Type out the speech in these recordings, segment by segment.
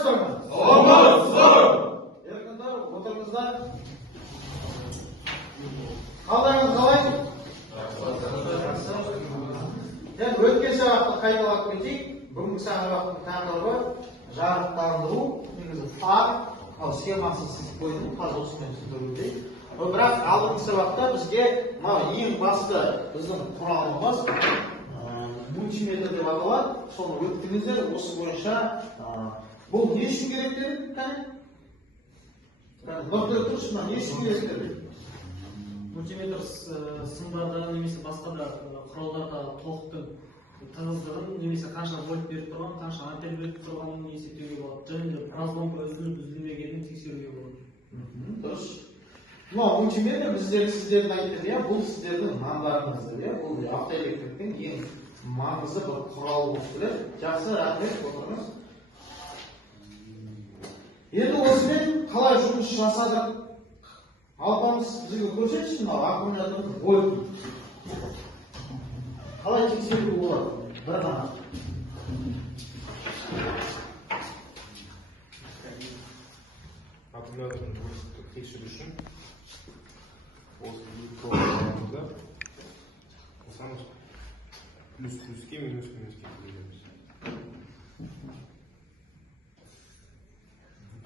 саламатсыздар ма? Саламатсыздар. Еркіндер, отырыңыздар. Қалдарыңыз қалай? Енді өткен сабақты қайталап кетейік. Бүгінгі сабақтың тақырыбы жарықтандыру, негізі фар, ал схемасын сызып қойдым, қазір осымен түсіндірудей. Бірақ алдыңғы сабақта бізге ең басты біздің құралымыз мультиметр деп аталады. Соны өттіңіздер, осы бойынша бұл не үшін керек дедім? Нұртөре тұршы, не үшін керек дедім? Мультиметр сымдарда немесе басқа да құралдарда тоқтың тығыздығын немесе қанша вольт беріп тұрған, қанша ампер беріп тұрғанын есептеуге болады. Және разломка үзіліп-үзілмегенін тексеруге болады. Дұрыс. Мультиметр сіздердің айтты, бұл сіздердің мамандарыңызды, бұл автоэлектриктің ең маңызды бір құралы болып келеді. Жақсы, рахмет, отырыңыз. Енді осымен қалай жұмыс жасадық? Алпамыз бізге көрсетші, аккумулятордың вольтын. Қалай тексеруге болады? Бір ғана. Аккумулятордың вольтты тексеру үшін осы проводымызда қосамыз. Плюс-плюске, минус-минуске көреміз.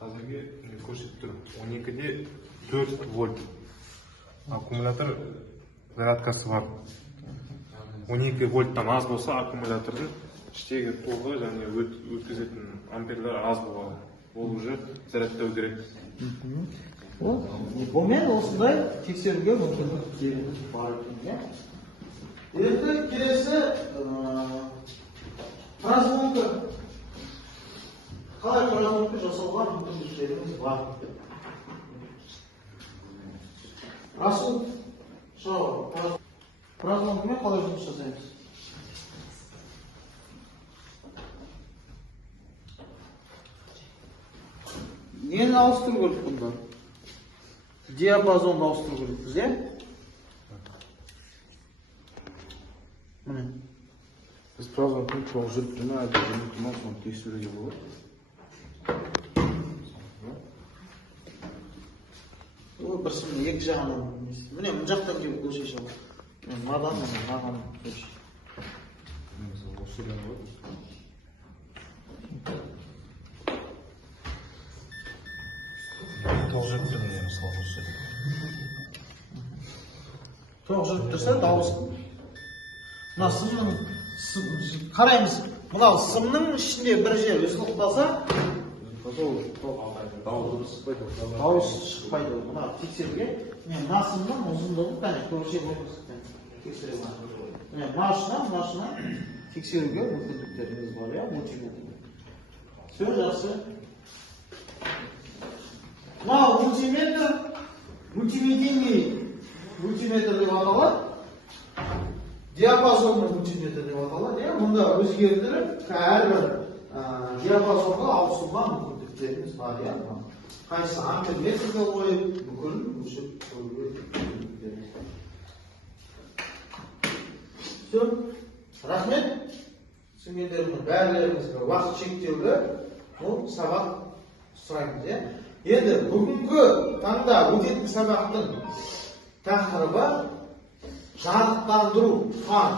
Қазірге көрсетіп тұр. 12-де 4 вольт. Аккумулятор зарядкасы бар. 12 вольттан аз болса, аккумулятордың іштегі тоғы және өткізетін амперлер аз болады. Ол уже зарядтау керек. Бұмен осындай тексеруге мүмкіндік бар екен. Енді келесі разломка. Қалай разломка жасауға мүмкіндіктеріміз бар. Расул, разломкамен қалай жұмыс жасаймыз? Нені ауыстыру керек бұнда? Диапазонды ауыстыру керекпіз, е? Міне. Біз разломкамен тоғы жүріп тұрма, жүріп тұрма, соны тексеруге болады. Бір сымның екі жағынан міне мұн жақтан келіп көрсеш ал. Маған көрсеш. Осыдан болады. Тоғы жүріп тұрма, мысалы осы. Тоғы жүріп тұрса дауысын. Мына сымның қараймыз. Мынау сымның ішінде бір жер үзіліп қалса, дауыс шықпайды. Мына тексеруге. Мына сымның ұзындығы көрсе тексеруге. Мына тексеруге мүмкіндіктеріміз бар, мультиметр. Все жақсы. Мынау мультиметр деп аталады. Диапазонды мультиметр деп аталады. Мұнда өзгертіліп, әрбір диапазонға ауысуға мүмкіндіктеріміз бар. Қайсы ампер-метрге қойып, бүкіл өшіп көруге мүмкіндіктеріміз бар. Все, рахмет. Түсінгендеріңіз бәрілеріңізге уақыт шектеулі, сабақ сұраймыз. Енді бүгінгі таңда өтетін сабақтың тақырыбы жарықтандыру, фар.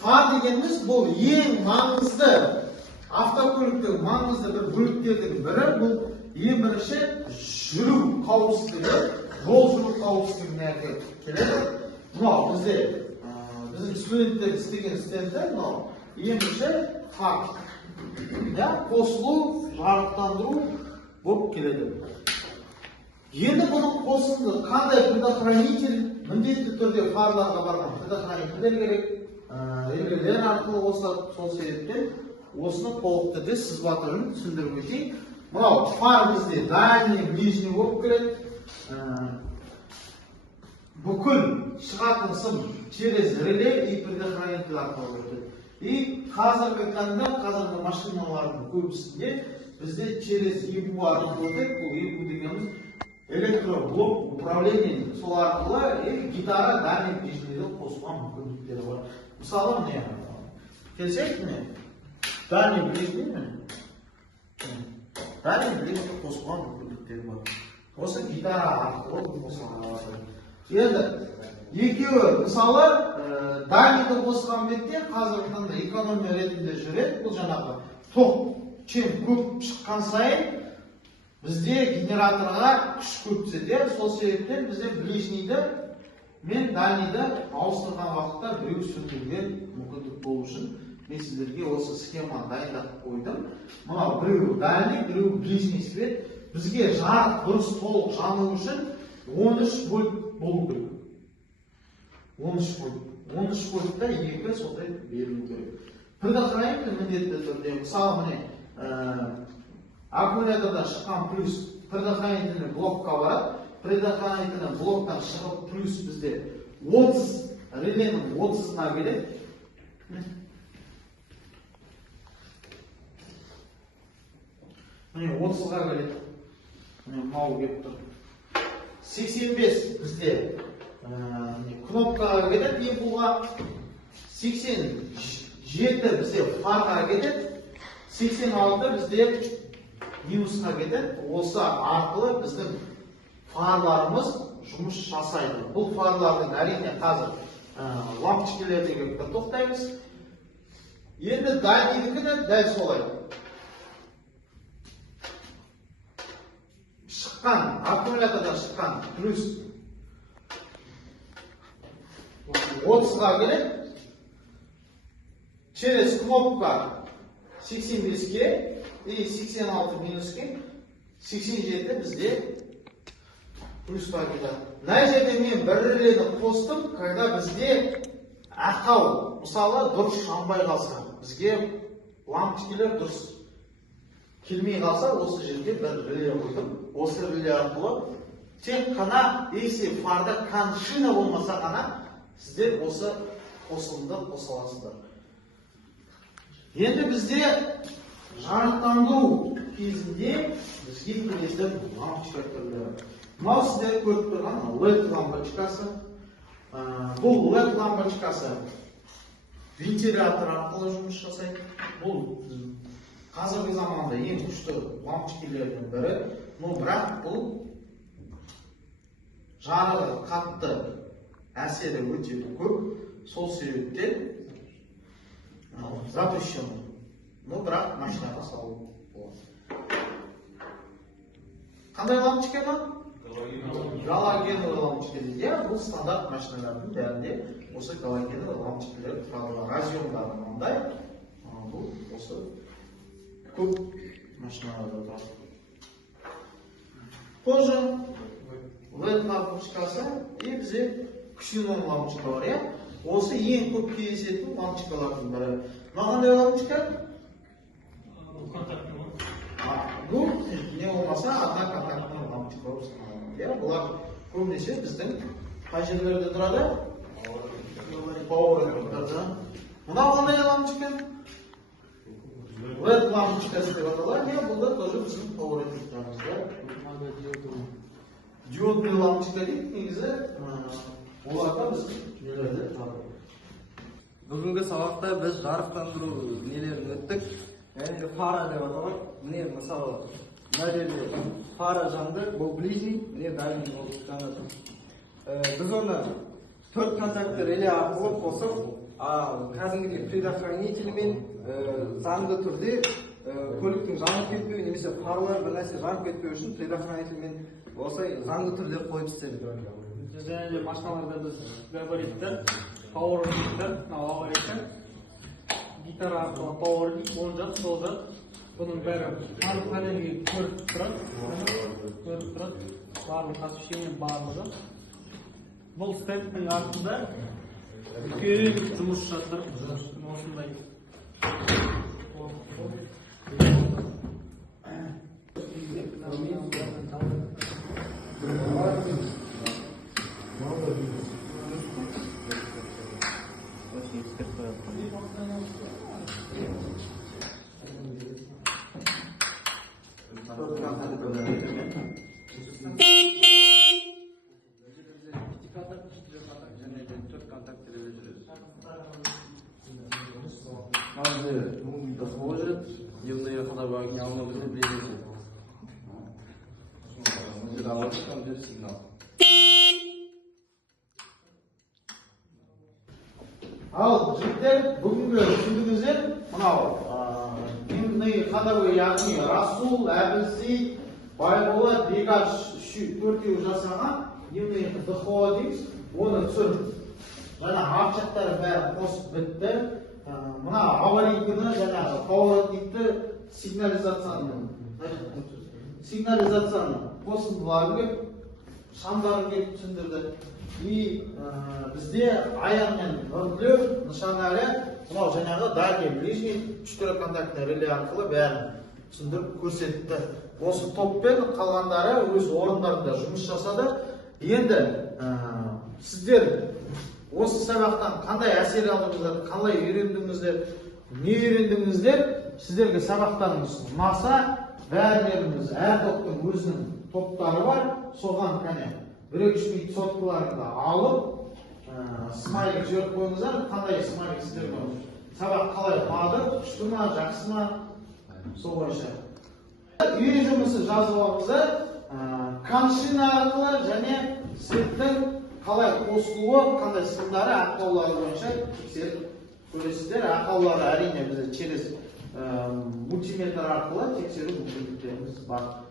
Фар дегеніміз бұл ең маңызды автокөліктегі маңызды бір бөліктердің бірі. Бұл ең бірінші жүру қауіпсіздігі, жол жүру қауіпсіздігіне әкеліп келеді. Мынау біздің студенттер істеген стендте ең бірінші фар. Қосылу, жарықтандыру болып келеді. Енді бұның қосынды қандай предохранитель міндетті түрде фарларға барған предохранительдер керек. Релелер арқылы сол себептен осыны толық түрде сызба түрін түсіндіріп өтейік. Мынау фар бізде дальний, ближний болып келеді. Бүкіл шығатын сым через реле и предохранитель арқылы өтеді. И қазіргі таңда, қазіргі машиналардың көбісінде бізде через EBU арқылы өтеді. Бұл EBU дегеніміз электроблок управление. Сол арқылы гитара дальний, ближнийді қосуға мүмкіндіктері бар. Мысалы, міне келсек, міне дальний, ближний, міне Дәл білесіз қосылған мүмкіндіктері бар. Осы гитара арқылы қосылған алады. Енді екеуі мысалы Даниді қосқан бетте қазіргі таңда экономия ретінде жүреді. Бұл жаңағы тоқ чем көп шыққан сайын бізде генераторға күш көп түседі. Сол себептен бізде ближнийді мен дальнийді ауыстырған уақытта біреу сөндіруге мүмкіндік болу үшін мен сіздерге осы схема дайындап қойдым. Мынау біреу дальний, біреу ближний свет. Бізге жарық дұрыс толық жану үшін 13 вольт болу керек. 13 вольт. 13 вольтта екі сондай берілу керек. Предохранитель міндетті түрде, мысалы міне аккумулятордан шыққан плюс предохранительный блокқа барады. Предохранительный блоктан шығып плюс бізде 30 реленің 30-ына келеді. Міне 30-ға келеді. Міне мынау келіп тұр. 85 бізде кнопкаға кетеді, импулға. 87 бізде фарға кетеді. 86 бізде минусқа кетеді. Осы арқылы біздің фарларымыз жұмыс жасайды. Бұл фарлардың әрине қазір лампочкалердегі тоқтаймыз. Енді дальнийдікі де дәл солай. Шыққан, аккумулятордан шыққан плюс 30-ға келеді. Через кнопка 85-ке и 86 минуске 87 бізде плюсқа кетеді. Мына жерде мен бір релені қостым, когда бізде ақау, мысалы дұрыс жанбай қалса, бізге лампочкалер дұрыс келмей қалса, осы жерге бір реле қойдым. Осы реле арқылы тек қана, если фарда коншина болмаса ғана, сіздер осы қосылымды қоса аласыздар. Енді бізде жарықтандыру кезінде бізге келесі лампочка түрлері. Мынау сіздер көріп тұрған LED лампочкасы. Бұл LED лампочкасы вентилятор арқылы жұмыс жасайды. Бұл қазіргі заманда ең күшті лампочкалердің бірі. Но бірақ бұл жарығы қатты әсері өте көп. Сол себептен запрещено. Но бірақ машинаға салу болады. Қандай лампочка бар? Галогеновый лампочка дейді. Бұл стандарт машиналардың бәрінде осы галогеновый лампочкалар тұрады. Разъемдары мынандай. Бұл осы көп машиналарда тұрады. Позже LED лампочкасы и бізде ксенон лампочка бар. Осы ең көп кездесетін лампочкалардың бірі. Мынандай лампочка? Бұл контактный ма? Бұл не болмаса одна контактный лампочка болып саналады. Бұлар көбінесе біздің қай жерлерде тұрады? Power электродта. Мынау қандай лампочка? LED лампочкасы деп аталады. Бұл да тоже біздің power электродтамызда. Диодный лампочка дейді, негізі оларда біз нелерде тұрады. Бүгінгі сабақта біз жарықтандыру нелерін өттік. Енді фара деп аталады. Міне мысалы мына жерде фара жанды, бұл ближний, міне дальний болып жанады. Біз оны 4 контакты реле арқылы қосып, кәдімгідей предохранительмен заңды түрде көліктің жанып кетпеуі немесе фарлар бір нәрсе жанып кетпеу үшін предохранительмен осылай заңды түрде қойып істедік. Және машиналарда біз габариттер, пауэр дейдер, аварийдер, гитара арқылы пауэр дейді, оң жақ, сол жақ. Бұның бәрі барлық панельге көріп тұрады, барлық освещение барлығы. Бұл стендтің артында үлкен жұмыс жатыр, осындай. Дослужит, дневные фотографии, я много людей. заводчик командир сигнал. Ал жігіттер, бүгінгі түсіндіңіздер, мынау дінный ходовой, яғни Расул, Әбілсей, Байболат, Бекаш, төртеуі жасаған дінный ДХО дейміз, оны түсіріп. Жаңа арчақтары бәрі қосып бітті. Мына аварийкіні, жаңағы поворотникті сигнализацияны қосындыларын кеп, шамдарын кеп түсіндірді. И бізде аян мен үрлеу нышанары мынау жаңағы дальний, ближний, четырехконтактный реле арқылы бәрін түсіндіріп көрсетті. Осы топпен қалғандары өз орындарында жұмыс жасады. Енді сіздер осы сабақтан қандай әсер алдыңыздар, қандай үйрендіңіздер, не үйрендіңіздер, сіздерге сабақтарыңыз ұнаса, бәрілеріңіз әр топтың өзінің топтары бар, соған кәне 1-2 соткаларында алып, смайлик жіберіп қойыңыздар, қандай смайлик сіздерге сабақ қалай ұнады, күшті ма, жақсы ма, сол бойынша. Үй жұмысы жазып алыңыздар, коншина арқылы және светтің қалай қосылуы, қандай сымдары, ақаулары бойынша тексеріп көресіздер. Ақаулары әрине бізде через мультиметр арқылы тексеру мүмкіндіктеріміз бар.